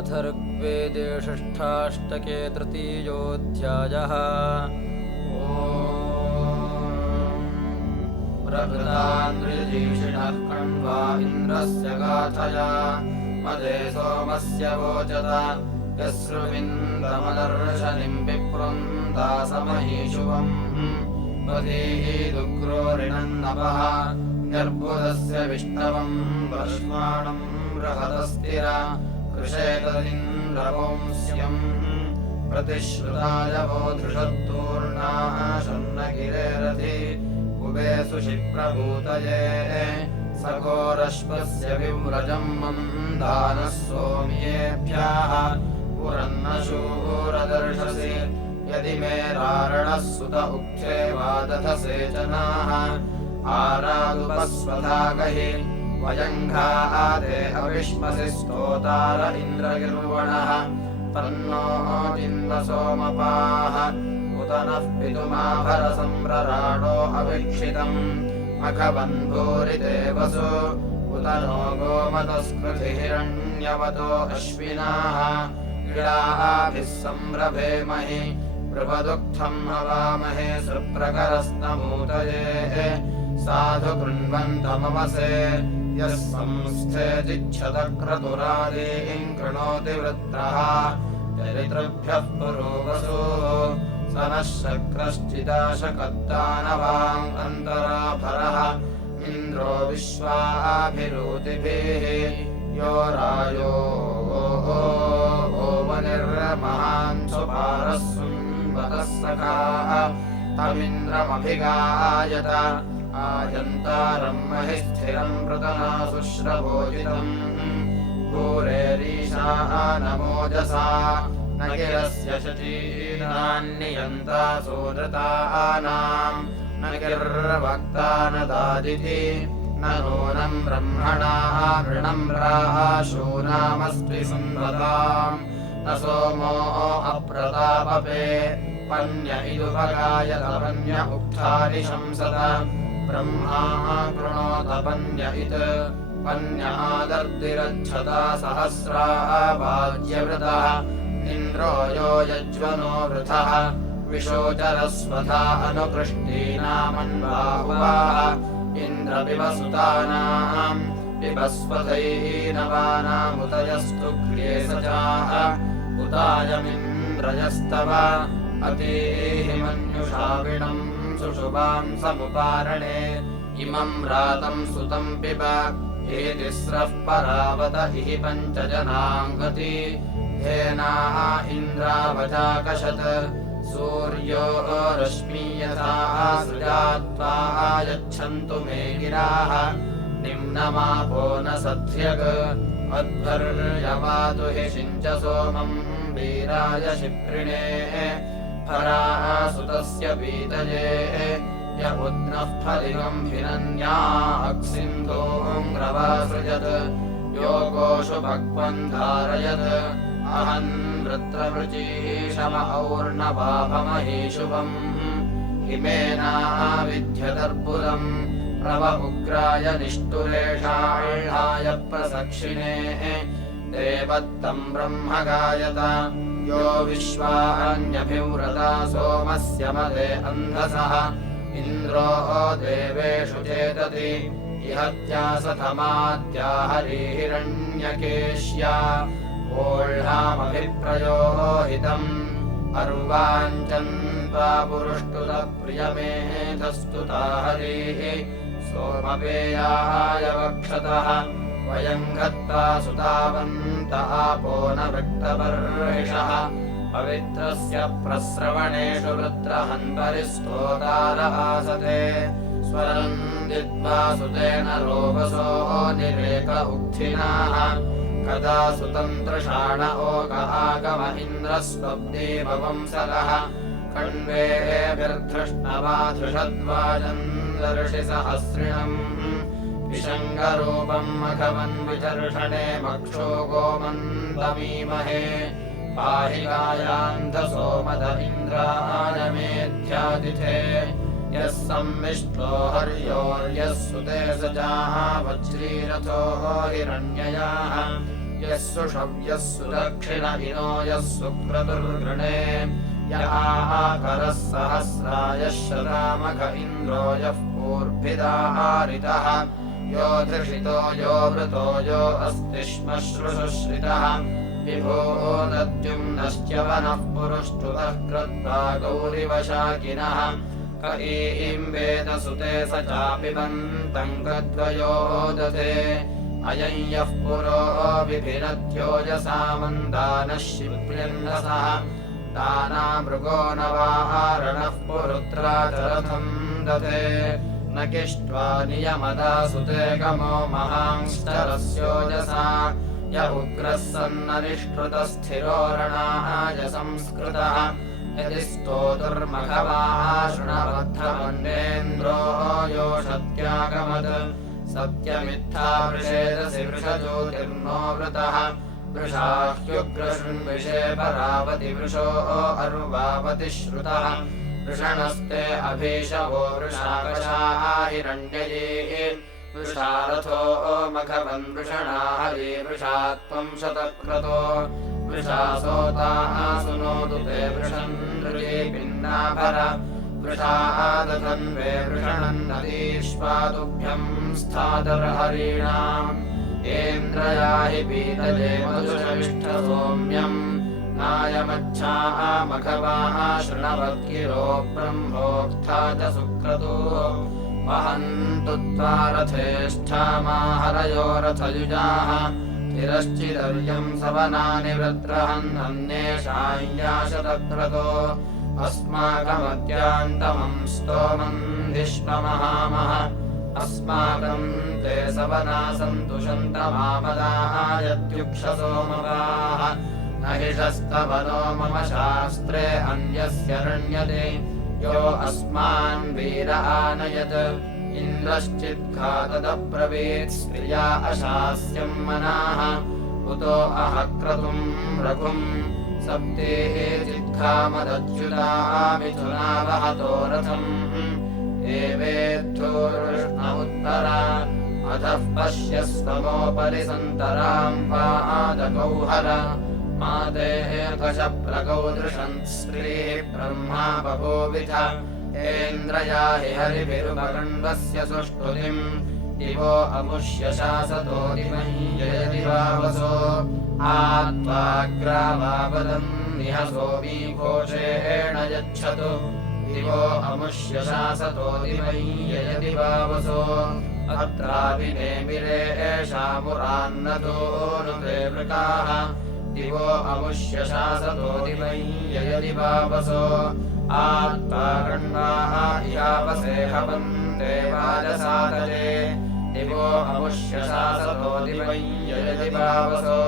अथर्वेदे षष्ठाष्टके तृतीयोऽध्यायः। प्रभृतान्द्रिजीषिणः कण्वा इन्द्रस्य गाथया मदे सोमस्य वोचत यस्रुविन्दमदर्शनिम् विप्रुन्दासमहीशुवम् वधीदुग्रोरिणन्नपः गर्भुदस्य विष्णवम् वर्ष्माणम् बृहदस्तिर कृशेतदिन्द्रवंस्यम् प्रतिश्रुताय वो धृषत्तूर्णाः शन्नगिरेरथि कुबेषु शिप्रभूतये सघोरश्वस्य विव्रजम् मन्दानः सोम्येभ्यः पुरन्नशूरदर्शसि यदि मे रारणः सुत उक्थे वादधसे जनाः आरादुपस्वधागहि वयङ्घादे अविश्मसि स्तोतार इन्द्रगिर्वणः तन्नो जिन्वसोमपाः उत नः पितुमाभरसम्प्रराडो अवीक्षितम् मखवन्भूरिदेवसु उत नो गोमतस्कृतिहिरण्यवतो अश्विनाः क्रीडाभिः संरभेमहि बृहदुक्थम् हवामहे सुप्रकरस्तमूतये साधु कृण्वन्तमवसे यः संस्थेतिच्छतक्रतुरादीन् कृणोति वृत्रः चरितृभ्यः पुरोवसुः स नः शक्रश्चिदाशकद्दानवाम् अन्तराभरः इन्द्रो विश्वाभिरूतिभिः यो रायो ओवनिर्महान् सुपारः सुन्वतः सखाः तमिन्द्रमभिगायत आयन्तारम् महि स्थिरम् पृतना शुश्रभोजितम् भूरेरीशानमोजसा न गिरस्य शचीनान्नियन्ता सोदृतानाम् न गिर्वक्ता न दादिति न नूनम् ब्रह्मणा मृणम् राशूनामस्ति संवताम् न सोमो अप्रतापपे पन्य इदुपगायतपन्य उक्थानि शंसत ब्रह्मा कृणोतपन्य इत पन्यादर्दिरच्छता सहस्रावाज्यवृतः इन्द्रो यो यज्वनो वृथः विशोचरस्वथा अनुकृष्टीनामन्बाहुवाः इन्द्रपिबसुतानाम् पिबस्वथैनवानामुतयस्तु क्रियेसजाः उतायमिन्द्रयस्तव अतीहि मन्युषाविणम् सुषुभाम् समुपारणे इमम् रातम् सुतम् पिब हे तिस्रः परावत इहि पञ्चजनाङ्गति धेनाः इन्द्रावजाकशत् सूर्यो रश्मीयथा सृजात्वा यच्छन्तु मे गिराः निम्नमापो न सध्यग् अध्वर्यवातु हि शिञ्च सोमम् वीराय शिप्रिणे फराः सुतस्य पीतये य उद्नः फलिगम् हिरण्याक्सिन्धूङ्ग्रवासृजत् यो गोषु भक्वन् धारयत् अहन् वृत्रवृचीशम और्णवाभमहीशुभम् हिमेनाविध्यदर्बुदम् प्रव उग्राय निष्ठुरेषाळ्हाय प्रसक्षिणे देवत्तम् ब्रह्म गायत यो विश्वान्यभिव्रता सोमस्य मदे अन्धसः इन्द्रो देवेषु चेतति इहत्यासथमाद्या हरिहिरण्यकेश्या वोढ्हामभिप्रयोहितम् अर्वाञ्चन्त्वा पुरुष्टुतप्रियमेधस्तुता हरिः सोमपेयाय वक्षतः वयम् गत्वा सुतावन्त आपो न वृक्तपर्हिषः पवित्रस्य प्रस्रवणेषु वृत्रहन्परिस्तोतार आसते स्वरन्दित्वा सुतेन रोपसो निरेक उक्थिनाः कदा सुतन्त्रषाण ओक आगम इन्द्रस्वब्दीपवंसलः कण्वेभिर्धृष्णवाधृषद्वाजम् सहस्रिणम् विशङ्गरूपम् मघवन्विचर्षणे मक्षो गोमन्तमीमहे पाहि गायान्धसोमद इन्द्राय मेध्यातिथे यः संविष्टो हर्योर्यः सुते सजाः वज्रीरथो हिरण्ययाः यस्सु शव्यस्सु दक्षिण इनो यस्सु क्रतुर्गृणे य आकरः सहस्रायः शतामघ इन्द्रो यः पूर्भिदाहारितः यो धृषितो यो वृतो यो अस्ति श्मश्रुषुश्रितः विभो दद्युम्नश्च्यवनः पुरुष्टुतः कृत्वा गौरिवशाकिनः क ईं वेदसुते स चापिबन्तम् कद्वयो दधे अयं यः पुरो विभिनत्योजसामन्दानः शिप्यन्नसः दानामृगो नवारणः पुरुत्राचरथम् दधे न किष्ट्वा नियमदा सुते गमो महांश्चरस्योजसा य उग्रः सन्नरिष्कृतस्थिरो रणाय संस्कृतः यदि स्तोतुर्मघवाः शृणबद्धमन्येन्द्रो यो सत्यागमत् सत्यमित्था वृषेदसि वृषज्योतिर्नो वृतः वृषाह्युग्रशृण्विषे परावति वृषो अर्वावति श्रुतः वृषणस्ते अभीशवो वृषाकषाः हिरण्यये वृषारथो मघवन् वृषणा हरि वृषात्वं शतक्रतो वृषासोताः सुनोतु ते वृषन्नृजे भिन्नाभर वृषादधन्वे वृषणन्नदीष्पादुभ्यं स्थादर्हरीणाम् ऐन्द्रयाहि पीतजे मधुषविष्ठसौम्यम् नायमच्छाः मघवाः शृणवद्गिरो ब्रह्मोक्था च सुक्रतो वहन्तु त्वा रथेष्ठामाहरयो रथयुजाः तिरश्चिदर्यं सवनानि वृत्रहन्नेषाञ्जाशतक्रतो अस्माकमद्यान्तमं स्तोमं धिष्ममहामः अस्माकं ते सवना सन्तुषन्तमामदायत्युक्षसोमवाः न हिषस्तवनो मम शास्त्रे अन्यस्य रण्यते यो अस्मान् वीर आनयत् इन्द्रश्चिद्घातदब्रवीत् स्त्रिया अशास्यं मनाः उतो अह क्रतुम् रघुम् सप्तेः चिद्घामदच्युता मिथुना वहतो रथम् एवेद्धोर्ष्ण उत्तरा अधः पश्यस्त्वमोपरि सन्तरां पादकौहर मातेः कशप्रगौ दृशन् स्त्रीः ब्रह्मा बभूविथ ऐन्द्रयाहि हरिभिरुपगण्डस्य सुष्ठुतिम् दिवो अमुष्य शासतो दिवञ्जयदिवावसो आत्वाग्रावावदन् निहसो वीघोषेण यच्छतु दिवो अमुष्य शासतो दिवञ्जयदिवावसो अत्रापि नेमिरे एषामुरान्नतो नुते वृकाः दिवो अमुष्य शासतो दिवञ्जयदिवावसो आत्ताकण्वाः यावसे हवन्ते वाजसादले दिवो अमुष्य शासतो दिवञ्जयदिवावसो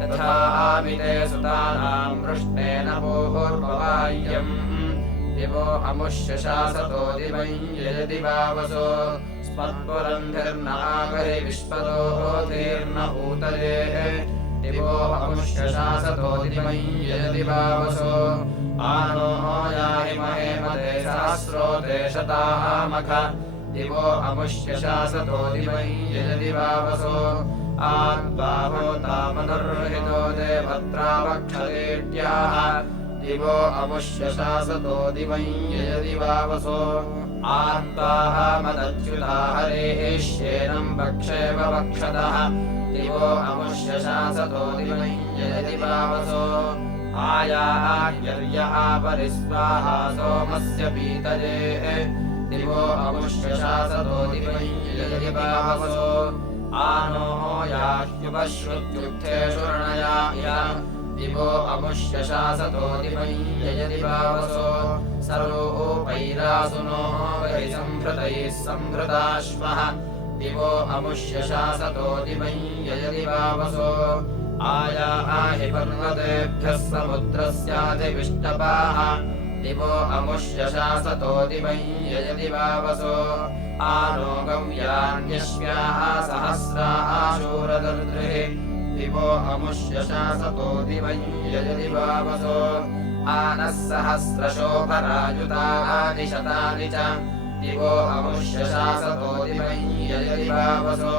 तथा आमिते सुतानां वृष्णेन मुहुर्भवाय्यम् दिवो अमुष्य शासतो दिवञ्जयदिवावसो स्मत्पुरन्धिर्नागहि विश्वतोऽतीर्न ऊतले दिवो अमुष्य शासतो दिवञ्जयदिवावसो आनो याहि महेमते सहस्रोते शतामघ दिवो अमुष्य शासतो दिवञ्जयदिवावसो आत्वाहोतामनुर्हितो देवत्रावक्षदेट्याः दिवो अमुष्य शासतो दिवञ्जयदिवावसो आत्वाः मदच्युता हरेष्येनम् वक्षेव वक्षतः दिवो अमुष्य शासतो दिवञ्जयदिवावसो आयार्य आपरिस्वाहा सोमस्य पीतजे दिवो अमुष्य शासतो दिवञ्जयदिवावसो आनो याह्युपश्रुत्युक्थे शूर्णया दिवो अमुष्य शासतो दिवञ्जयदिवावसो सर्वोपैरासुनो वै सम्भृतैः सम्भृताश्वः दिवो अमुष्य शासतो दिवञ्जयदिवावसो आयाहि पर्वतेभ्यः समुद्रस्याधिविष्टपाः दिवो अमुष्य शासतो दिवञ्जयदिवावसो आनो गव्यान्यश्व्याः सहस्राः शूरदर्द्रिः दिवो अमुष्य शासतो दिवञ्जयदिवावसो आनः सहस्रशोभरायुतानि शतानि च दिवो अमुष्य शासतो दिवञ्जयदिवावसो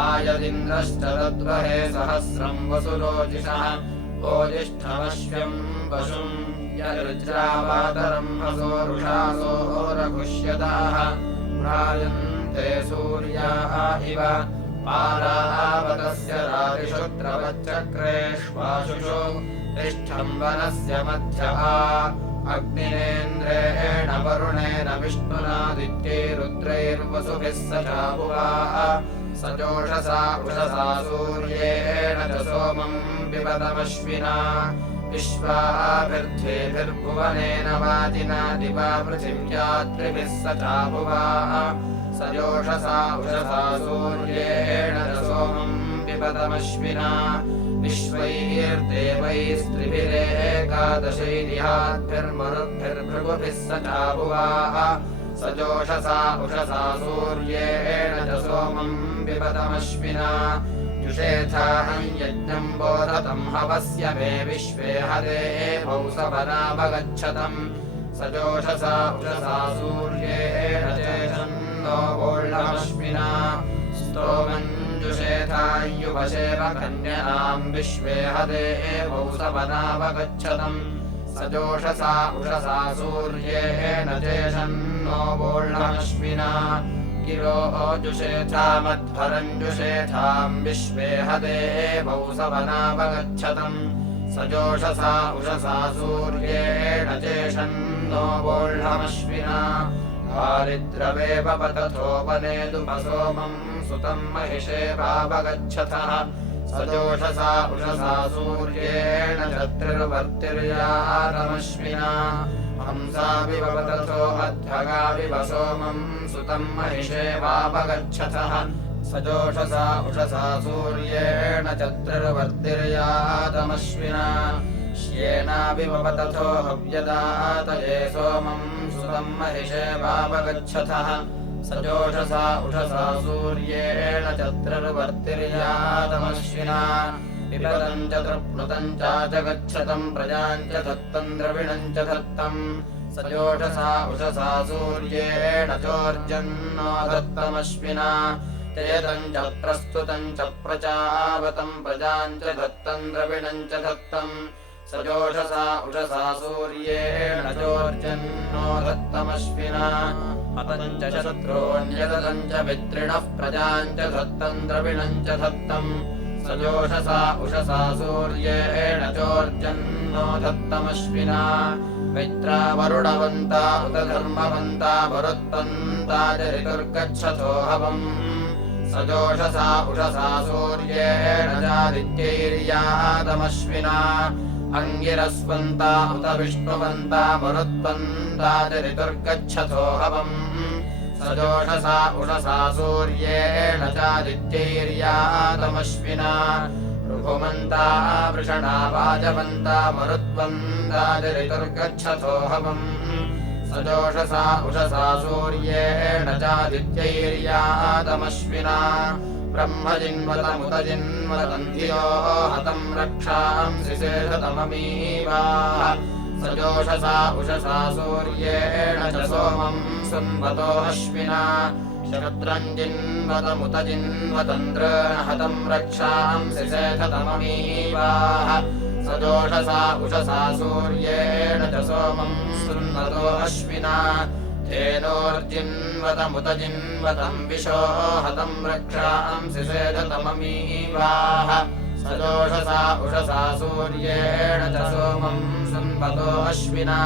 आयदिन्द्रश्च तद्वहे सहस्रम् वसुरोजिषः ओजिष्ठमश्व्यम् पशुम् यरुज्रावातरम् हसोरुषासोरघुष्यताः भ्राजन्ते सूर्याः इव पारावतस्य रातिशुक्रवच्चक्रेष्वाशुषो तिष्ठम् वनस्य मध्यः अग्निनेन्द्रेण वरुणेन विष्णुनादित्यैरुद्रैर्वसुभिः स चापुवाः स जोषसा उषसा सूर्येण च सोमम् पिबतमश्विना विश्वाभिर्ध्येभिर्भुवनेन वाजिना दिवा पृथिव्या त्रिभिः स चापुवाः स जोषसा उषसा सूर्येण च सोमम् पिबतमश्विना विश्वैर्देवैस्त्रिभिरेकादशैर्याद्भिर्मरुद्भिर्भृगुभिः स चापुवाः स जोषसा उषसा सूर्येण च सोमम् पिबतमश्विना जुषेथाहम् यज्ञम् बोधतम् हवस्य मे विश्वे हरेभौ सवनावगच्छतम् स जोषसा उषसा सूर्येण चेषन्नो वोढमश्विना स्तोमञ्जुषेथायुवशेव कन्यनाम् विश्वे हरेभौ सवनावगच्छतम् स जोषसा उषसा सूर्येण चेषन्नो वोढमश्विना गिरो जुषेथामध्वरञ्जुषेथाम् विश्वे हदेवौ सवनावगच्छतम् स जोषसा उषसा सूर्येण चेषन्नो वोढमश्विना वारिद्रवेव पतथोपनेदुपसोमम् सुतम् महिषेवावगच्छतः स जोषसा उषसा सूर्येण चत्रिर्वर्तिर्यातमश्विना हंसाविव पतथो अध्वगाविव सोमम् सुतम् महिषेवावगच्छतः स जोषसा उषसा सूर्येण चत्रिर्वर्तिर्यातमश्विना श्येनाविव पतथो हव्यदातये सोमम् सुतम् महिषेवावगच्छतः स जोषसा उषसा सूर्येण चत्रिर्वर्तिर्यातमश्विना पिबतम् च तृप्नुतम् चाचगच्छतम् प्रजाम् च धत्तम् द्रविणम् च धत्तम् स जोषसा उषसा सूर्येण चोर्जन्नो धत्तमश्विना चेतम् च प्रस्तुतम् च प्रचावतम् प्रजाम् च धत्तम् द्रविणम् च धत्तम् स जोषसा उषसा सूर्येण चोर्जन्नो धत्तमश्विना अपतम् च शत्रोऽन्यदतम् च मित्रिणः प्रजाम् च धत्तम् द्रविणम् च धत्तम् स जोषसा उषसा सूर्येण चोर्जन्नो धत्तमश्विना मित्रा वरुणवन्ता उत धर्मवन्ता मरुत्वन्ता च ऋतुर्गच्छतो हवम् स जोषसा उषसा सूर्येण चादित्यैर्यातमश्विना अङ्गिरस्वन्ता उत विष्णुवन्ता मरुत्वन्ता च ऋतुर्गच्छतो हवम् स जोषसा उषसा सूर्येण चादित्यैर्यातमश्विना ऋभुमन्ता वृषणा वाजवन्ता मरुत्वन्ता च ऋतुर्गच्छतो हवम् स जोषसा उषसा सूर्येण चादित्यैर्यातमश्विना ब्रह्मजिन्वतमुत जिन्वतम् धियो हतम् रक्षांसि शेषतममीवाः स जोषसा उषसा सूर्येण च सोमम् सुन्वतो अश्विना शरत्रम् जिन्वतमुत जिन्वतम् द्रोणहतम् रक्षांसि शेषतममीवाः स जोषसा उषसा सूर्येण च सोमम् सुन्वतो अश्विना धेनोर्जिन्वतमुत जिन्वतम् विशो हतम् रक्षांसि शेषतममीवाः स जोषसा उषसा सूर्येण च सोमम् सुन्वतो अश्विना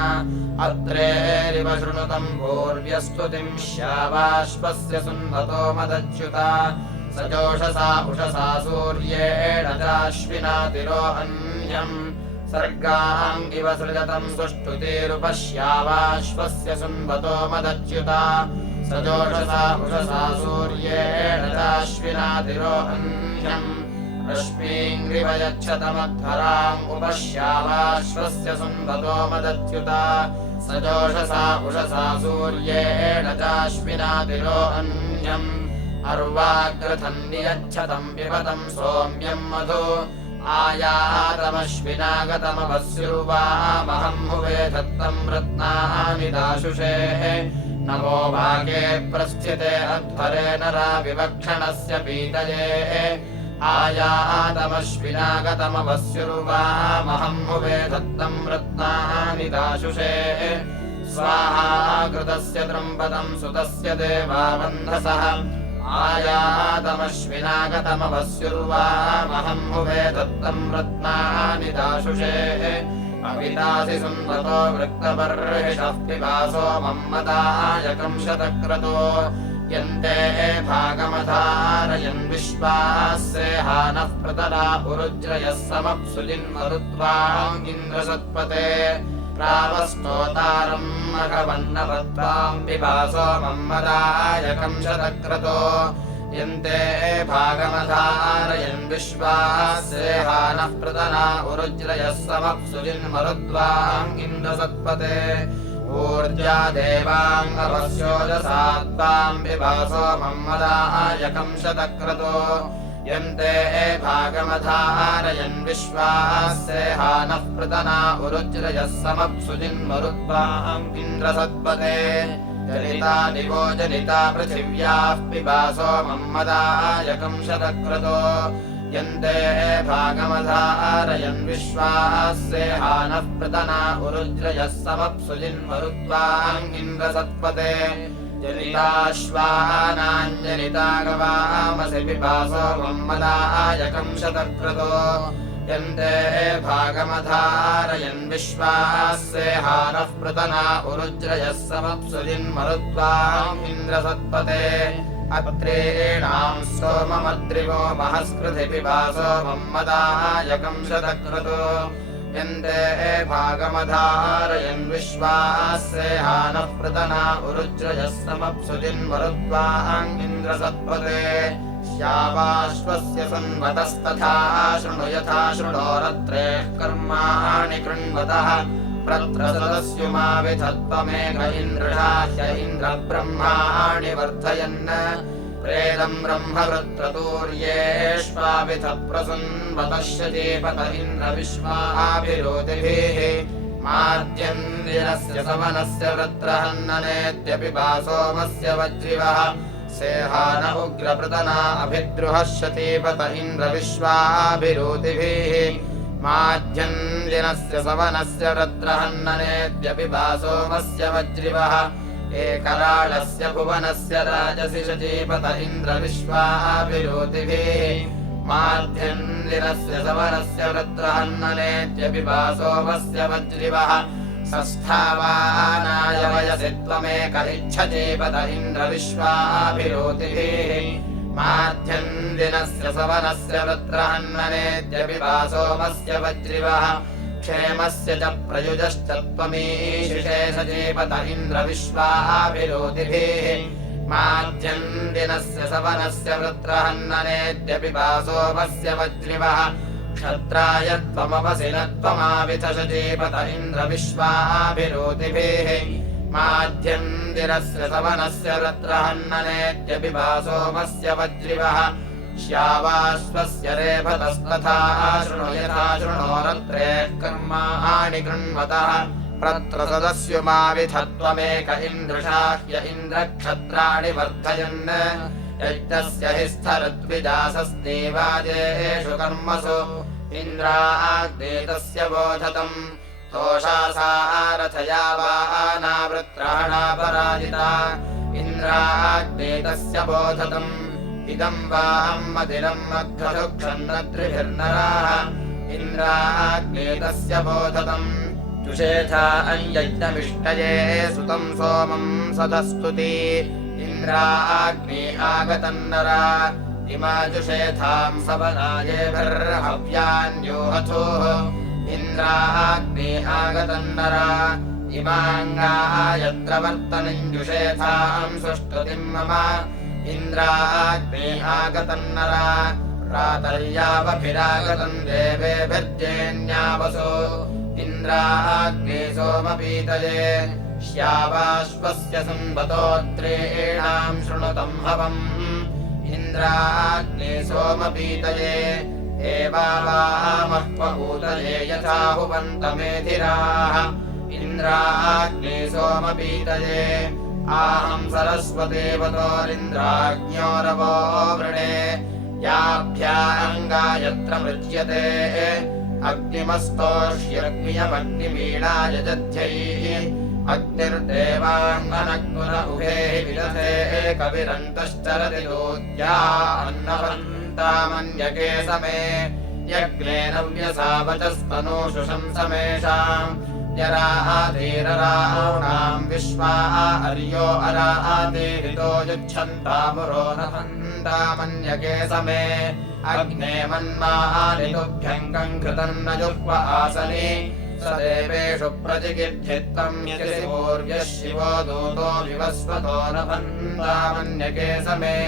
अत्रेरिव शृणुतम् भूर्व्यस्तुतिम् श्यावाश्वस्य सुन्वतो मदच्युता स जोषसा उषसा सूर्येण चाश्विना तिरो अन्यम् सर्गाङ्गिव सृजतम् सुष्ठुतिरुपश्यावाश्वस्य सुन्वतो मदच्युता स जोषसा उषसा सूर्येण चाश्विना तिरो अन्यम् रश्मीङ्ग्रिव यच्छतमध्वराम् उपश्यावाश्वस्य सुन्वतो मदच्युता स जोषसा उषसा सूर्येण चाश्विना तिरो अन्यम् अर्वाग्रथम् नियच्छतम् पिबतम् सोम्यम् मधु आयातमश्विनागतमवस्युर्वामहम् हुवे धत्तम् रत्नानि दाशुषेः नमो भागे प्रस्थिते अध्वरे नरा विवक्षणस्य पीतये आयातमश्विनागतमवस्युर्वामहं मुवे दत्तं रत्नानि दाशुषे स्वाहा कृतस्य त्रम्पदं सुतस्य देवावन्धसः आयातमश्विनागतमवस्युर्वामहं मुवे दत्तं रत्नानि दाशुषे अविदासि सुन्दतो वृक्तबर्हिषः पिबासो मम्मदायकं शतक्रतो यन्ते भागमधारयन् विश्वास्सेहानः प्रतरा उरुज्रयः समप्सुजिन्मरुत्वाङ्गिन्द्रसत्पते प्रावस्तोतारम् मघवन्नवद्वाम् पिबासो मम्मदायकम् शतक्रतो यन्ते भागमधारयन् विश्वास्सेहानः प्रतरा उरुज्रयः समप्सुजिन्मरुत्वाङ्गिन्द्रसत्पते ऊर्जा देवाङ्गवस्योजसात्वाम् पिबासो मम्मदायकम् शतक्रतो यन्ते भागमधारयन् विश्वास्सेहानः प्रतना उरुज्रयः समप्सुजिन्मरुत्वाङ्गिन्द्रसत्पते जनिता दिवो जनिता पृथिव्याः पिबासो मम्मदायकम् शतक्रतो यन्ते भागमधारयन् विश्वास्सेहानः प्रतना उरुज्रयः समप्सुजिन्मरुत्वाङ्गिन्द्रसत्पते जनिताश्वानाञ्जनिता गवामसि पिबासो मम्मदायकम् शतक्रतो यन्ते भागमधारयन् विश्वास्सेहानः प्रतना उरुज्रयः समप्सुजिन्मरुत्वाङ्गिन्द्रसत्पते अत्रेणाम् सोममद्रिवो महस्कृति पिबासो मम्मदायकम् शतक्रतो यन्ते भागमधारयन् विश्वास्सेहानः प्रतना उरुज्रयः समप्सुजिन्मरुत्वाङ्गिन्द्रसत्पते श्यावाश्वस्य सन्वतस्तथा शृणु यथा शृणोरत्रेः कर्माणि कृण्वतः प्रत्रसदस्युमाविधत्वमेघ इन्द्रः ह्य इन्द्रब्रह्माणि वर्धयन् प्रेदम् ब्रह्मवृत्रतूर्येष्वाविधप्रसन्वतश्यतीपत इन्द्रविश्वाभिरोधिभिः माद्यन्दिनस्य सवनस्य वृत्रहन्ननेत्यपि सोमस्य वज्रिवः सेहान उग्रप्रतना अभिद्रुहश्यतीपत इन्द्रविश्वाभिरोधिभिः माध्यन्दिनस्य सवनस्य वृत्रहन्ननेत्यपि सोमस्य वज्रिवः एकराळस्य भुवनस्य राजसि शचीपत इन्द्रविश्वाभिरोधिभिः माध्यन्दिनस्य सवनस्य वृत्रहन्ननेत्यपि सोमस्य वज्रिवः संस्थावानाय वयसि त्वमेक इच्छतीपत इन्द्रविश्वाभिरोधिभिः माध्यन्दिनस्य सवनस्य वृत्रहन्ननेत्यपि सोमस्य वज्रिवः क्षेमस्य च प्रयुजश्च त्वमीशिषे सजीपत इन्द्रविश्वाभिरोधिभिः माध्यन्दिनस्य सवनस्य वृत्रहन्ननेत्यपि सोमस्य वज्रिवः क्षत्राय त्वमवसि न त्वमाविथशजीपत इन्द्रविश्वाभिरोधिभिः माध्यन्दिनस्य सवनस्य वृत्रहन्ननेत्यपि सोमस्य वज्रिवः श्यावाश्वस्य रेफतस्तथा शृणु यथा शृणोरत्रेः कर्माणि कृण्वतः प्रत्रसदस्युमाविधत्वमेक इन्द्रशाह्य इन्द्रक्षत्राणि वर्धयन् यज्ञस्य हि स्थरद्विजासस्तेवाजेषु कर्मसु इन्द्राग्नेतस्य बोधतम् तोषासारथया वानावृत्रहणा पराजिता इन्द्राग्नेतस्य बोधतम् इदम् वामदिनम् मग्धसुक्षन्नद्रिभिर्नराः इन्द्राग्नेतस्य बोधतम् जुषेथा अन्यज्ञमिष्टये सुतम् सोमम् सदस्तुति इन्द्राग्ने आगतन्नरा इमा जुषेथाम् सवनायेभिर्हव्यान्योहथोः इन्द्राग्ने आगतन्नरा इमाङ्गायत्र वर्तनिम् जुषेथाम् सुष्टुतिम् मम इन्द्राग्ने आगतन्नरा प्रातर्यावभिरागतम् देवेभिर्जेन्यावसो इन्द्राग्ने सोमपीतये श्यावाश्वस्य संवतोत्रेणाम् शृणुतम् हवम् इन्द्राग्ने सोमपीतये एवावामह्वभूतये यथा हुवन्तमेधिराः इन्द्राग्ने सोमपीतये आहं सरस्वतीवतोरिन्द्राज्ञो रवो वृणे याभ्याङ्गायत्र मृज्यते अग्निमस्तोष्यग्नियमग्निमीळाय जध्यैः अग्निर्देवाङ्गनग्मुर उभेः विदधे कविरन्तश्चरति दूत्या अन्नवन्तामन्यके समे यज्ञेन व्यसावचस्तनूषु शंसमेषाम् यराधीरराणाम् विश्वा अर्यो अराधीरितो युच्छन्तामुरो नभन्तामन्यके समे अग्ने मन्मानितुभ्यङ्गम् कृतम् न जुह्व आसनि स देवेषु प्रतिगिद्धित्वम् यदि पूर्व्यः शिवो दूतो विवस्वतो नभन्तामन्यके समे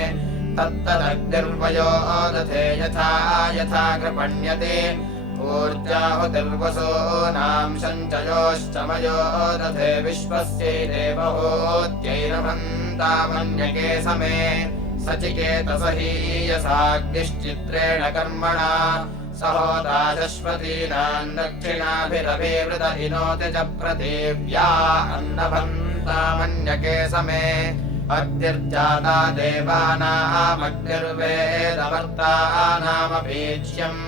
तत्तदग्निर्वयो दधे यथा कृपण्यते ऊर्जाहुतिर्वसूनां सञ्चयोश्चमयो दधे विश्वस्यै देवहूत्यैरभन्तामन्यके समे सचिकेतस हीयसाग्निश्चित्रेण कर्मणा सहोदाशश्वतीनाम् दक्षिणाभिरभिवृत हिनोति च पृथिव्या अन्नभन्तामन्यके समे अग्निर्जाता देवानामग्निर्वेदवर्तानामभीक्ष्यम्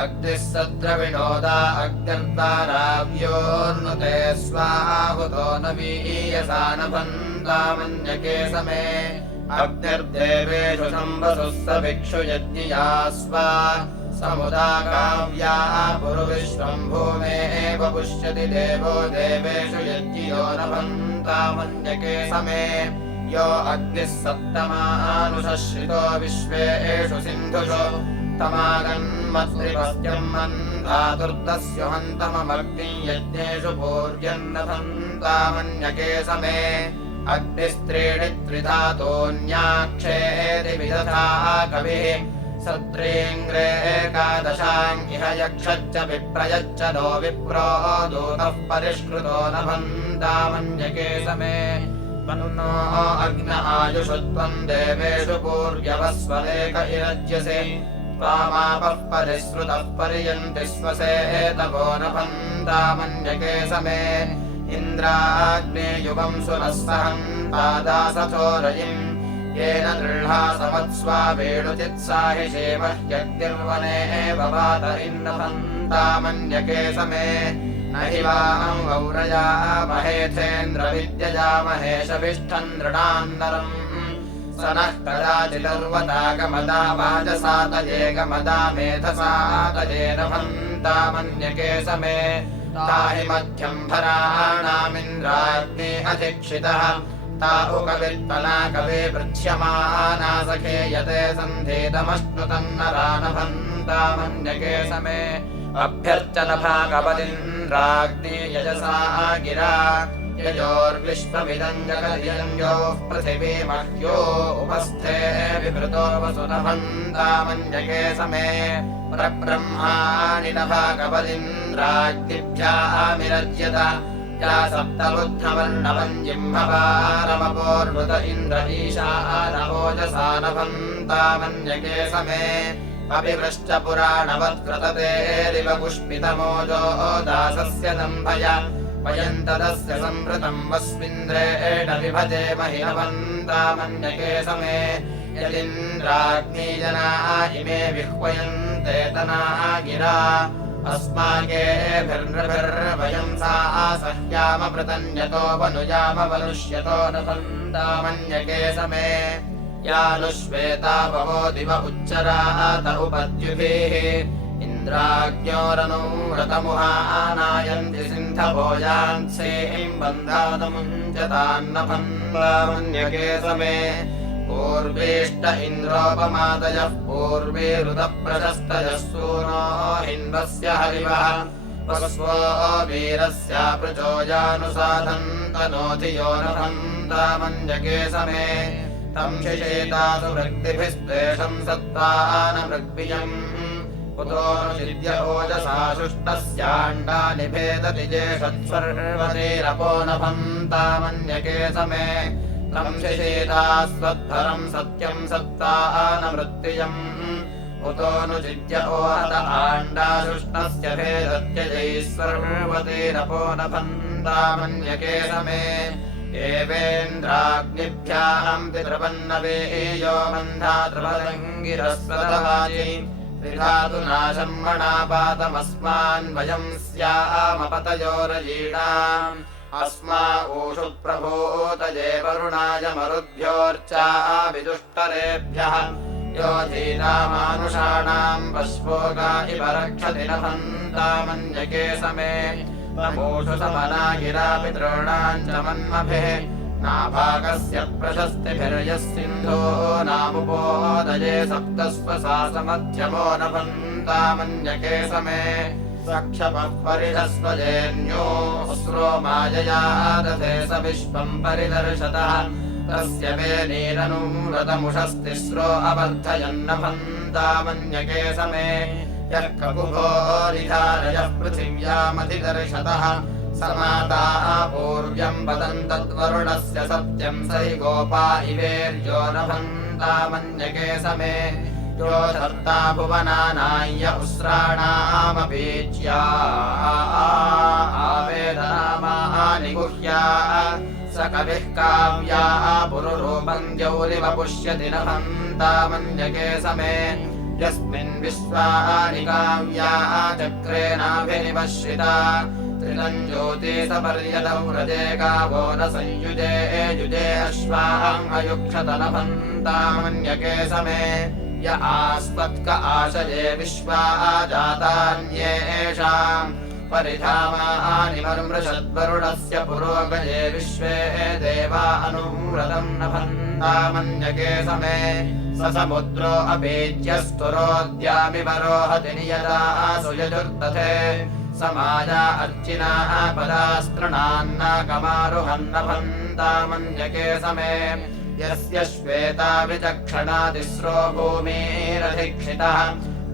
अग्निः सद्रविणोदा अग्निर्दाराव्योर्नुते स्वाहुतो न वीयसा नभन्तामन्यके समे अग्निर्देवेषु शम्भसुः सभिक्षु यज्ञिया स्वा समुदाकाव्या पुरुविश्वम् भूमेव पुष्यति देवो देवेषु यज्ञियो नभन्तामन्यके समे यो अग्निः सप्तमानुषश्रितो विश्वेषु सिन्धुषु तमागन्मत्रिपस्यम् मन्धातुर्दस्यो हन्तममग्निम् यज्ञेषु पूर्यन्नभन्तामन्यके समे अग्निस्त्रीणि त्रिधातोऽन्याक्षेति विदधा कविः सत्रेङ्ग्रेकादशाम् इह यक्षच्च विप्रयच्च नो विप्रो दूतः परिष्कृतो नभन्तामन्यके समे पन्नो अग्न आयुषु त्वम् देवेषु पूर्व्यवस्वरेक इरज्यसे त्वामापः परिश्रुतः पर्यन्ति स्वसेतवो नभन्तामन्यके समे इन्द्राग्नेयुगम् सुनः सहन्तादासथोरयिम् येन दृढा समत्स्वा वेणुचित्साहि शेमह्यग्निर्वने भवात इन्नभन्तामन्यके समे न हि वाहम् गौरया महेथेन्द्रविद्यया महेशविष्ठम् नृणान्नरम् स नः कदाचिदर्वतागमदा वाजसातयेकमदा मेधसातये नभन्तामन्यके समे ताहि मध्यम् भराणामिन्द्राग्ने अधिक्षितः ताहु कवित्पना कवे पृच्छ्यमाना सखे यते सन्धेतमश्नुतन्नरा नभन्तामन्यके समे अभ्यर्चनभागवदिन्द्राग्ने यजसा गिरा यजोर्विश्वमिदम् जगदियञ्जोः पृथिवीमह्यो उपस्थे विवृतो वसु नभन्तामन्यके समे परब्रह्माणि नभागवदिन्द्राग्निभ्यामिरज्यत या सप्तबुद्धवर्णवम् जिह्मवारमपोर्वृत इन्द्र ईशानवोजसा नभन्तामन्यके समे अभिवृष्टपुराणवत्कृततेरिव पुष्पितमोजो दासस्य दम्भय वयन्तदस्य संवृतम् वस्मिन्द्रेण विभजेमहि नभन्तामन्यके समे यदिन्द्राग्नीजना इमे विह्वयन्ते तना गिरा अस्माकेभिर्नृभिर्वयम् सा सह्यामपृतन्यतो वनुयाम वनुष्यतो नभन्तामन्यके समे यानुश्वेता भवो दिव उच्चरात उपद्युभिः इन्द्राज्ञोरनु रतमुहानायन्ति सिन्धभोजान्सेम् बन्धादमुञ्चतान्नभन्तामन्यके समे पूर्वेष्ट इन्द्रोपमादयः पूर्वे ऋतप्रशस्तयः सूनो हिन्वस्य हरिवः वस्वो वीरस्यापृचो यानुसाधन्तनोधियो नभन्तामन्यके समे तम् शिशेतासु वृक्तिभिस्त्वेषम् सत्त्वानमृग्भियम् कुतो नुचिद्य ओजसा शुष्टस्याण्डा निभेदति जेषत्सर्वतेरपो नभन्तामन्यके समे तम् शिशेतास्वद्धरम् सत्यम् सत्त्वानमृत्तियम् कुतो नुचिद्य ओहत आण्डाशुष्टस्य भेदत्यजैः सर्वतेरपो नभन्तामन्यके समे एवेन्द्राग्निभ्याम् पितृपन्नवेयो मन्धातृपदङ्गिरस्वदवाचि विधातु नाशम् मणापातमस्मान् वयम् स्यामपतयोरजीणाम् अस्मा ऊषु प्रभूतये वरुणाय मरुद्भ्योर्चा विदुष्टरेभ्यः यो धीनामानुषाणाम् पश्वोगा इव रक्षति नभन्तामन्यके समे नमोषु समना गिरा पितॄणाम् च मन्मभिः नाभागस्य प्रशस्तिभिर्यः सिन्धो नामुपोदये सप्तस्वसासमध्यमो नभन्तामन्यके समे सक्षपः परिधस्वजेन्यो अस्रो मायया दधे स विश्वम् परिदर्शतः तस्य वेनीरनुरतमुषस्तिस्रो अवर्धयन्नभन्तामन्यके समे यः ककुभो निधारयः पृथिव्यामधिदर्शतः समाता पूर्व्यम् वदन् तद्वरुणस्य सत्यम् स हि गोपा इवेर्यो नभन्तामन्यके समे यो धर्ता भुवनानाय उस्राणामपीच्या आवेदनामानि गुह्या स कविः काव्या पुरुरूपम् द्यौरिव पुष्यति नभन्तामन्यके समे यस्मिन् विश्वानि काव्या चक्रेणाभिनिपश्रिता त्रिलम् ज्योतिषपर्यदौ व्रजे गावो न संयुजे युजे अश्वाम् अयुक्षत नभन्तामन्यके समे य आस्पत्क आशये विश्वा जातान्येषाम् परिधामानि मर्मृषद्वरुणस्य पुरोगये विश्वे देवा अनुव्रतम् नभन्तामन्यके समे स समुद्रो अपेज्यस्तुरोद्यामि वरोहति नियता सुयजुर्दथे समाया अर्चिना पदास्तृणान्नाकमारुहन्नभन्तामन्यके समे यस्य श्वेता विचक्षणा तिस्रो भूमिरधिक्षितः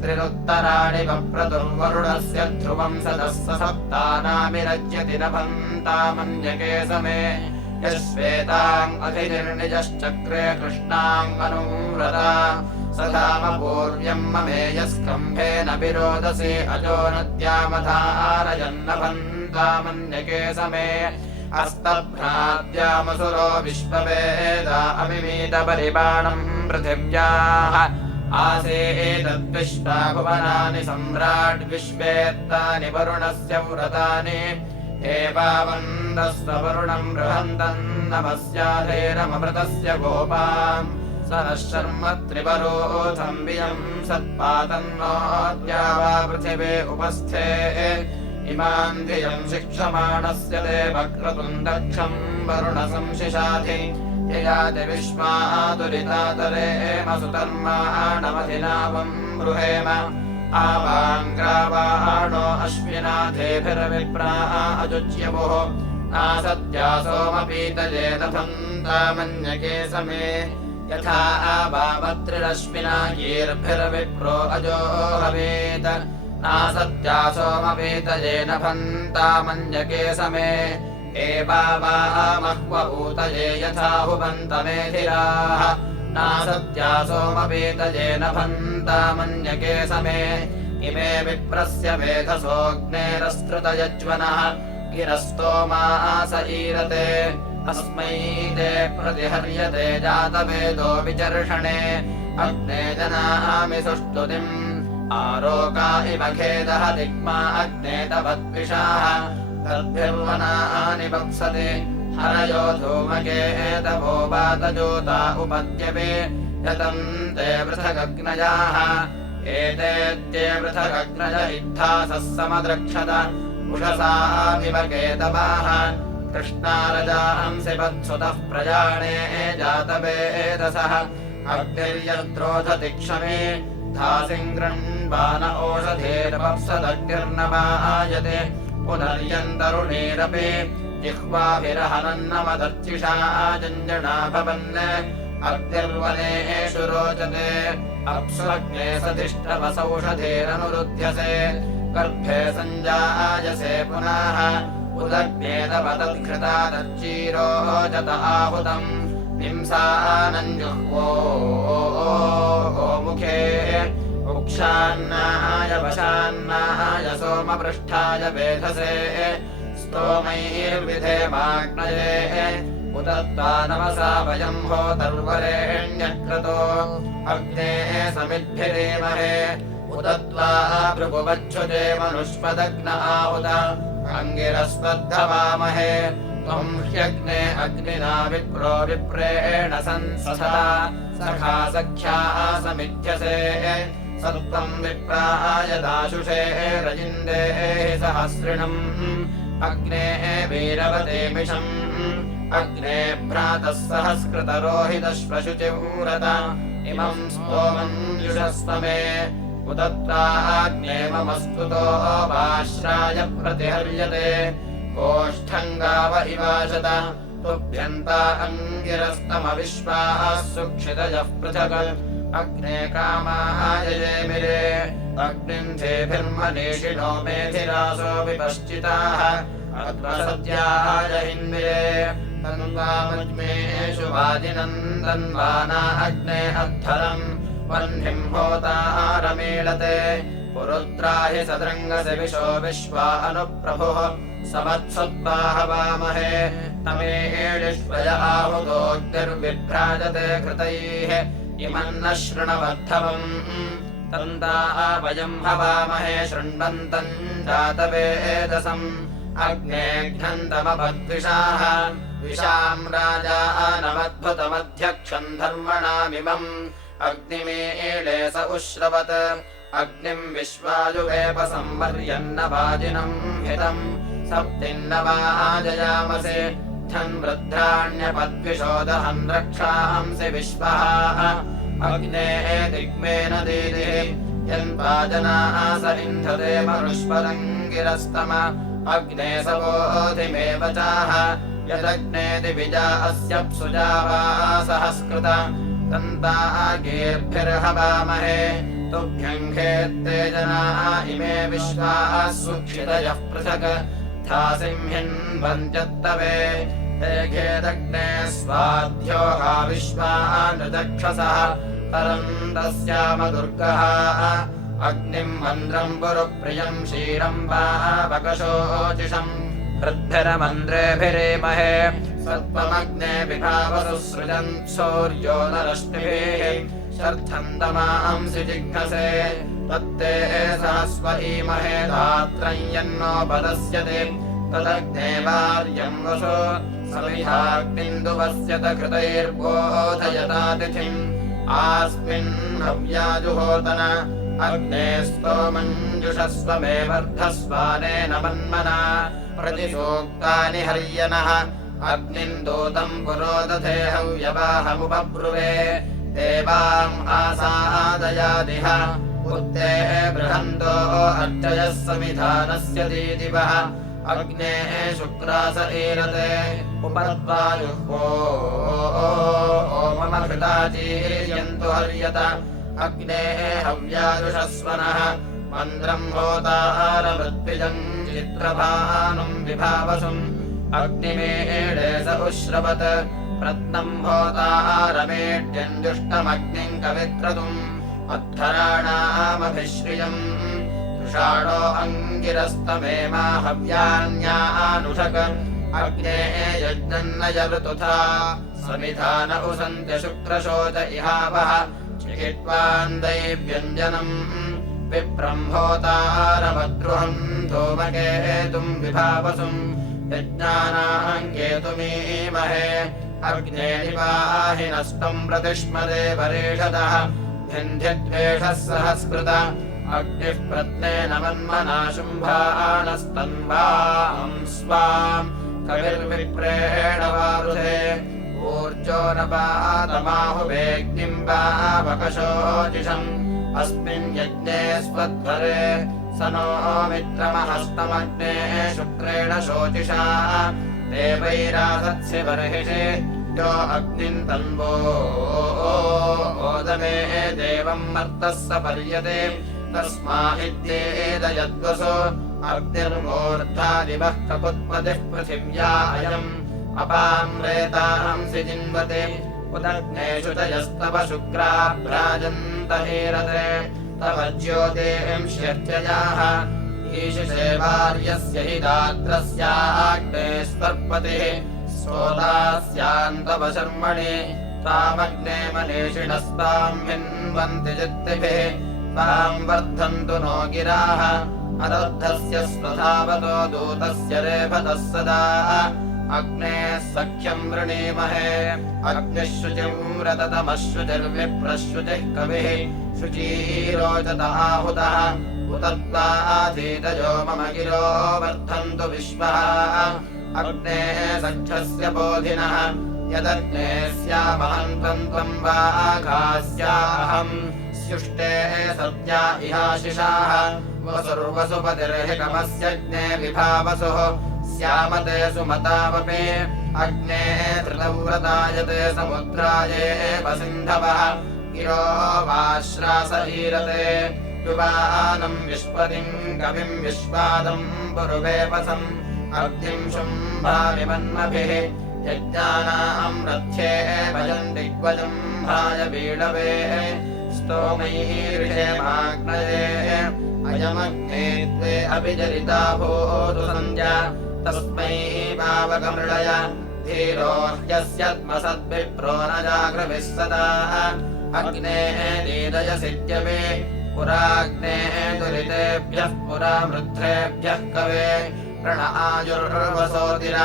त्रिरुत्तराणि वप्रतुर्वरुणस्य ध्रुवम् सदः सप्तानामिरज्यति नभन्तामन्यके समे यश्वेताम् अधिनिर्निजश्चक्रे कृष्णाम् अनुव्रता स धाम पूर्व्यम् ममेयस्कम्भेन विरोदसे अजो नद्यामधारयन्नभन्तामन्यके समे अस्तभ्राद्यामसुरो विश्ववेदा अमिमीतपरिबाणम् पृथिव्याः आसेतद्विश्वा भुवनानि सम्राड्विश्वेत्तानि वरुणस्य व्रतानि एवावन्दस्व वरुणम् बृहन्तम् नमस्याधेरममृतस्य गोपाम् स नः शर्म त्रिवरोऽथम् वियम् सत्पातन्नोऽद्या वा पृथिवे उपस्थे इमान् धियम् शिक्षमाणस्य देवक्रतुम् दक्षम् वरुणसंशिशाधि ययाति विश्वादुरितातरेम सुतर्माणमधिनावम् बृहेम आवाङ्ग्रावाणो अश्विनाथेभिर्विप्रा अजुच्यवुः नासत्या सोमपीतये नभन्तामन्यके समे यथा आवावत्रिरश्विना गीर्भिर्विप्रो अजो हवेत् नासत्या सोमपीतये नभन्तामन्यके समे एवावामह्वभूतये यथा हुवन्तमेधिराः नासत्या सोमपीतये नभन्तामन्यके समे इमे विप्रस्य वेधसोऽग्नेरस्तृतयज्वनः गिरस्तोमास ईरते अस्मै ते प्रतिहर्यते जातवेदो विचर्षणे अग्ने जनामि सुष्टुतिम् आरोका इव खेदः दिग्मा अग्ने तवद्विषाः तद्भिर्वनानि वक्सते हरयो धूमकेतवो वातजोता उपद्यवे यतन्ते पृथगग्नजाः एतेत्ये पृथगग्नज इत्थासः समद्रक्षत उषसामिव केतवाः कृष्णारजांसि वत्सुतः प्रजाणे जातवेदसः अग्निर्यद्रोधति क्षमे धासिम् गृह्णान ओषधेर्वप्सदग्निर्नवायते पुनर्यन्तरुणीरपि जिह्वाभिरहनन्नमदर्चिषा जञ्जणा भवन् अग्निर्वनेषु रोचते अप्स्वग्ने सतिष्ठवसौषधेरनुरुध्यसे गर्भे सञ्जायसे पुनः उदग्नेदवतद्घृता तच्चीरोचत आहुतम् हिंसानञ्जुह्वो मुखे उक्षान्नाय वशान्नाय सोमपृष्ठाय वेधसे स्तोमैर्विधेमाग्नये उत त्वा नमसा वयम् होतर्वरेण्यक्रतो अग्ने समिद्भिरेमहे उत त्वा भृगुवच्छुते मनुष्मदग्न आहुत अङ्गिरस्वद्धवामहे त्वम् ह्यग्ने अग्निना विप्रो विप्रेण संसथा सखा सख्या समिध्यसे सत्त्वम् विप्राय दाशुषे रजिन्देः सहस्रिणम् अग्ने वीरवदेमिषम् अग्ने भ्रातः सहस्कृतरोहितश्वशुचिव्रत इमम् स्तोमम् युषस्व मे उत त्वाग्ने ममस्तुतो वाश्राय प्रतिहर्यते गोष्ठम् गाव इवाशत तुभ्यन्ता अङ्गिरस्तमविश्वाः सुक्षितयः पृथक् अग्ने कामाय येमिरे अग्निम् धेभिर्मनीषिणो मेधिरासो विपश्चिताः अध्वसत्याय हिन्विरे तन्वामज्मेषु वाजिनन्दन्वाना अग्ने अद्धरम् वह्निम् होतारमीळते पुरुत्राहि सदृङ्गसिविशो विश्वा अनुप्रभुः समत्सुत्वाहवामहे तमेडिष्वय आहुतोऽग्निर्विभ्राजते घृतैः इमन्न शृणवद्धवम् तन्ता वयम् हवामहे शृण्वन्तम् जातवेदसम् अग्ने घ्नन्तमभद्विषाः विशाम् राजानमद्भुतमध्यक्षम् धर्मणामिमम् अग्निमीळे स उश्रवत् अग्निम् विश्वायुवेपसंवर्यन्न वाजिनम् हितम् सप्तिन्न वाजयामसे धन्वृद्धान्यपद्विषोदहन् रक्षांसि विश्वः अग्ने दिग्मेन दीदिः यन्वाजनाः स इन्धते मनुष्पदङ्गिरस्तम अग्ने सवोधिमेव चाह यदग्ने दिविजा अस्य प्सुजा वा सहस्कृत तन्तागीर्भिर्हवामहे तुभ्यम् खेत्ते जनाः इमे विश्वाः सुक्षितयः पृथक् धासिंहिन्वन्त्यत्तवे ते खेदग्ने स्वाध्योहा विश्वाः नृदक्षसः परम् तस्याम दुर्गः अग्निम् मन्द्रम् पुरुप्रियम् क्षीरम् वा वकशोचिषम् हृद्भिरमन्द्रेभिरेमहे सत्त्वमग्ने विभावसु सृजन् सौर्यो न रश्मिभिः शर्थन्तमांसि जिघ्नसे तत्ते सहस्व ईमहे धात्रम् यन्नो बलस्यते तदग्ने वार्यम् वसो समिधाग्निन्दुवस्यत कृतैर्बोधयतातिथिम् आस्मिन् हव्याजुहोतन अग्ने स्तोमञ्जुषस्व मे वर्धस्वानेन मन्मना प्रतिसूक्तानि हर्यनः अग्निम् दूतम् पुरोदधे हव्यवाहमुपब्रुवे देवाम् आसादयादिह उत्ते बृहन्तो अर्चयः समिधानस्य दीदिवः अग्ने शुक्रास ईरते उपत्वायुः मम कृताचीर्यन्तु हर्यत अग्ने हव्याजुषस्वनः मन्द्रम् होतारवृत्पिजम् चित्रभानुम् विभावसुम् अग्निमेळे स उश्रवत् रत्नम् होतारमेड्यञ्जुष्टमग्निम् कविक्रतुम् अद्धराणामभिश्रियम् तुषाणो अङ्गिरस्तमेमा हव्यान्यानुषक् अग्ने यज्ञन्न ऋतुथा समिधान उसन्त्य शुक्रशोच इहावः चिकित्वान् दैव्यञ्जनम् विप्रम् होतारमद्रुहम् धूमकेतुम् विभावसुम् यज्ञानाम् केतुमीमहे अग्ने निपाहि नष्टम् प्रतिष्मदे परेषदः भिन्ध्यद्वेषः सहस्कृत अग्निः प्रत्नेन मन्मना शुम्भानस्तन्वाम् स्वाम् कविर्विप्रेण वारुधे ऊर्जो न पादमाहुवेग्निम् वावकशोचिषम् अस्मिन् यज्ञे स्वध्वरे स नो मित्रमहस्तमग्ने शुक्रेण शोचिषा देवैरासत्सि बर्हिषि यो अग्निम् तन्वो ओदमे देवम् मर्तः स पर्यते तस्मा इत्येदयद्वसो अग्निर्मूर्धादिवः कपुत्पतिः पृथिव्या अयम् अपाम्रेतांसि जिन्वते उदग्नेषु तयस्तव शुक्राभ्राजन्त हीरते तव ज्योतिंष्यर्चयाः ईशिषे वार्यस्य हि दात्रस्याग्ने स्वर्पतिः स्तोतास्यान्तवशर्मणि तामग्ने मनीषिणस्ताम् हिन्वन्ति चित्तिभिः ताम् वर्धन्तु नो गिराः अदर्धस्य स्वधावतो दूतस्य रेफतः सदा अग्ने सख्यम् वृणीमहे अग्निः शुचिम् रततमश्रुतिर्विप्रश्रुतिः कविः शुचीरोचत आहुतः उतत्वाधीतयो मम गिरो वर्धन्तु विश्वः अग्ने सख्यस्य बोधिनः यदग्ने स्यामहन्तं त्वम् वा आघास्याहम् स्युष्टे सद्या इहाशिषाः वसुर्वसुपतिर्हिकमस्यग्ने विभावसुः स्यामते सुमतावपि अग्ने धृतव्रतायते समुद्रायेव सिन्धवः गिरो वाश्रासहीरते युवानम् विश्वतिम् कविम् विश्वादम् पुरुवेपसम् अग्निम् शुम्भाविमन्मभिः यज्ञानाम् रथ्ये भजम् दिग्वजम् भाय बीडवे स्तोमैर्षे माग्नये अयमग्ने त्वे अभिचरिता भूतु सन्ध्या तस्मै पावकमृडय धीरो ह्यस्यद्मसद्विप्रो न जागृभिः सदा अग्ने दीदयसिद्यवे पुराग्ने दुरितेभ्यः पुरा मृद्धेभ्यः कवे प्रण आयुर्वसोतिर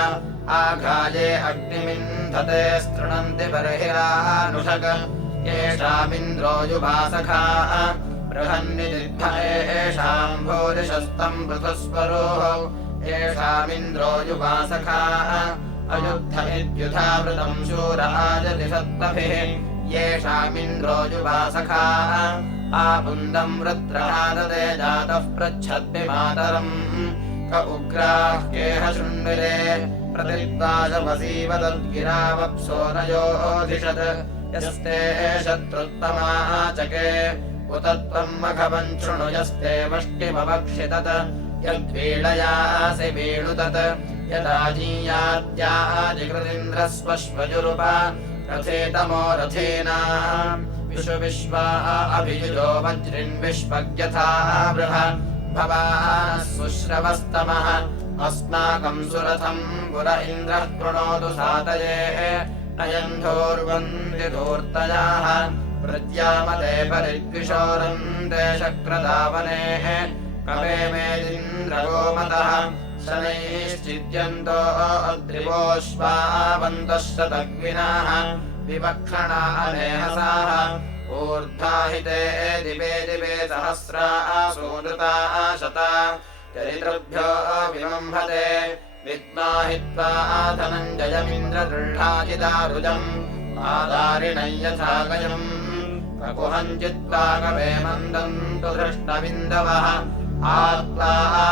आघाये अग्निमिन्धते स्तृणन्ति बर्हिरानुषक येषामिन्द्रो युवासखाः बृहन्निदिग्ध येषाम् भूरिशस्तम् पृथुस्वरोः येषामिन्द्रो युवासखाः अयुद्ध इत्युधावृतम् शूर आजति सत्तभिः येषामिन्द्रो युवासखाः आपुन्दम् वृत्रहादते जातः पृच्छद्भि मातरम् क उग्राः केह शृण्विरे प्रतिद्वाजमसीव तद्गिरावप्सो न योऽधिषत् यस्ते शत्रुत्तमाचके उत त्वम् मघवम् शृणु यस्ते वष्टिमवक्षितत् यद्वीडयासि वीणुतत् यदाजीयाद्याजिकृतीन्द्रस्वश्वजुरुपा रथेतमो रथेनाम् विशु विश्वा अभियुजो वज्रिन्विश्वज्ञथा बृह भवानः सुश्रवस्तमः अस्माकम् सुरथम् पुर इन्द्रः कृणोतु सातये नयन्धोर्वन्ति धूर्तयाः प्रत्यामते परिद्विषोरन्ते शक्रदावनेः कवे मेदिन्द्रगोमतः शनैश्चिद्यन्तो अद्रिवोऽश्वावन्तः शतग्विनाः विवक्षणा अनेहसाः ऊर्ध्वाहिते दिवे दिवे सहस्रा सूदृता शता चरितृभ्यो विमम्भते विद्माहित्वा धनञ्जयमिन्द्रदृढाजिदारुजम् आदारिणम् यथा गजम् ककुहम् चित्वा कवे मन्दम् तु धृष्टविन्दवः आत्वा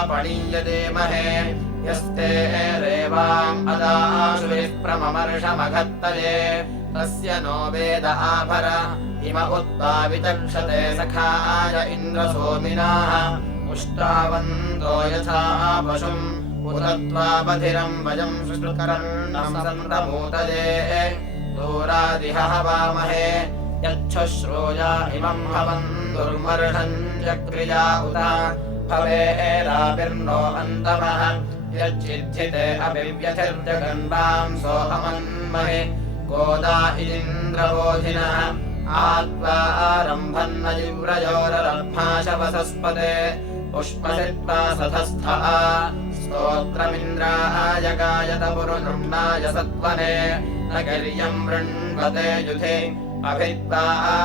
पणीयदेमहे यस्ते रेवाम् अदाशुभिः प्रममर्षमघत्तये तस्य नो वेद आभर इम उत्वा विचक्षते सखाय इन्द्रसोमिनाः पुष्टावन्तो यथा पशुम् उदत्वापधिरम् वयम् शुश्रुकरन्नम् सन्तमूतये दूरादिह हवामहे यच्छ्रोया इमम् हवन् दुर्मर्षम् चक्रिया उत भवेराभिर्नो अन्तमः यच्चिद्धिते अभिव्यथिर्जगन्वाम् सोऽहमन्महे गोदा इन्द्रबोधिनः आत्वा आरम्भन्न जिव्रयोररम्भाशवसस्पते पुष्पसित्वा सधस्थः स्तोत्रमिन्द्राय गायत पुरुनृम्णाय सत्वने न गिर्यम् वृण्वते युधे अभित्वा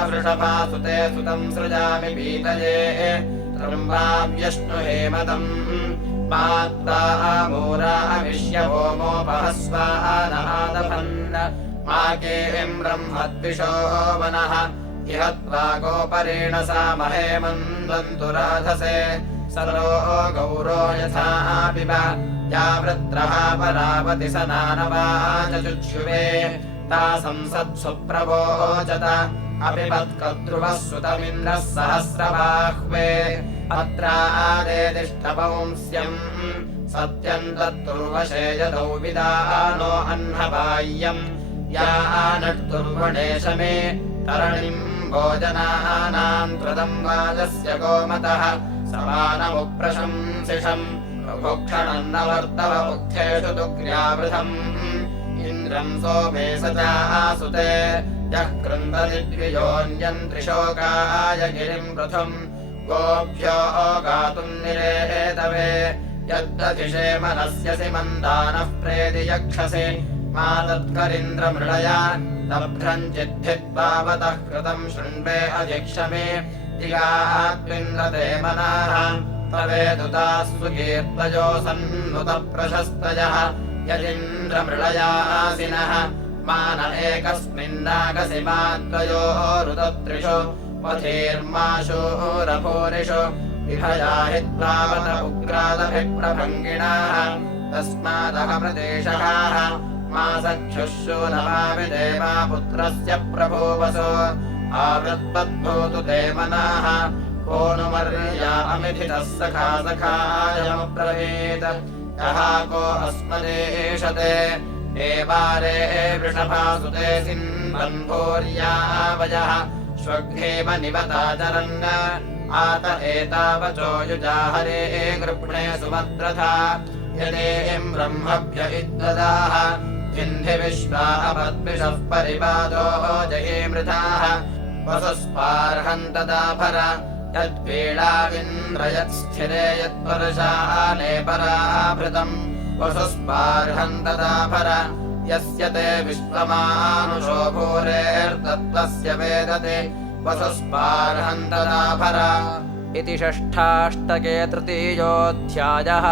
वृषभासुते सुतम् सृजामि पीतये त्र्यम्बाव्यश्नुहेमतम् मात्वा मूरा अविश्यवोमोपहस्वा नहादभन् माकेम् ब्रह्मद्विषो वनः इहत्वा गोपरेण सा महेमन्दन्तु राधसे सरो गौरो यथा पिब या वृत्रः परावति स नानवाचुच्छुवे ता संसत्सु प्रवोचत अपिपत्कद्रुवः सुतमिन्द्रः सहस्रबाह्वे अत्रादेतिष्ठपौंस्यम् सत्यम् तत्तुर्वशे यदौ विदानो अह्नबाह्यम् या नक्तुर्वणेशमे तरणिम् भोजनानाम् कृतम् वाजस्य गोमतः समानमुप्रशंसिषम् प्रभुक्षणम् न वर्तव उक्थेषु दुग्र्यावृथम् इन्द्रम् सोमे स चासुते यः कृन्दति द्विजोऽन्यन्त्रिशोकाय गिरिम् पृथुम् गोभ्यो गातुम् निरेतवे यद्दधिषे मनस्यसि मन्दानः प्रेति यक्षसि मा तत्करिन्द्रमृळया तभ्रम् चिद्धित्वावतः कृतम् शृण्वे अधिक्षमे दिगात्विन्द्रते मनाः तवेदुतास्सु कीर्तयो सन्नुतप्रशस्तयः यदिन्द्रमृळयासिनः मान एकस्मिन्नागसि माद्वयोरुतत्रिषु पथीर्माशूरभूरिषु विभयाहित्वावत उग्रादभिप्रभङ्गिणाः तस्मादहमृदेशकाः मा सख्युःशूनमावि देवा पुत्रस्य प्रभूवसो आवृत्पद्भूतु ते मनाः को नु मर्या अमिथितः सखा सखायमब्रवीत् यः को अस्मदेशते एवारे वृषभासुते सिन्वन्भूर्यावयः श्वघ्नेव निवताचरन् आत एतावचो युजाहरे गृह्णे सुमद्रथा यदेम् ब्रह्मभ्य इद्ददाः विन्धि विश्वा अपद्विषः परिपादो जयेमृताः वसुस्पार्हन्तदाभर यद्वीणाविन्द्रयत्स्थिरे यत्वर्षाने पराभृतम् वसुस्पार्हन्तदाभर यस्य ते विश्वमानुषो भूरेर्दत्तस्य वेदते वसुस्पार्हन्तदाभर इति षष्ठाष्टके तृतीयोऽध्यायः।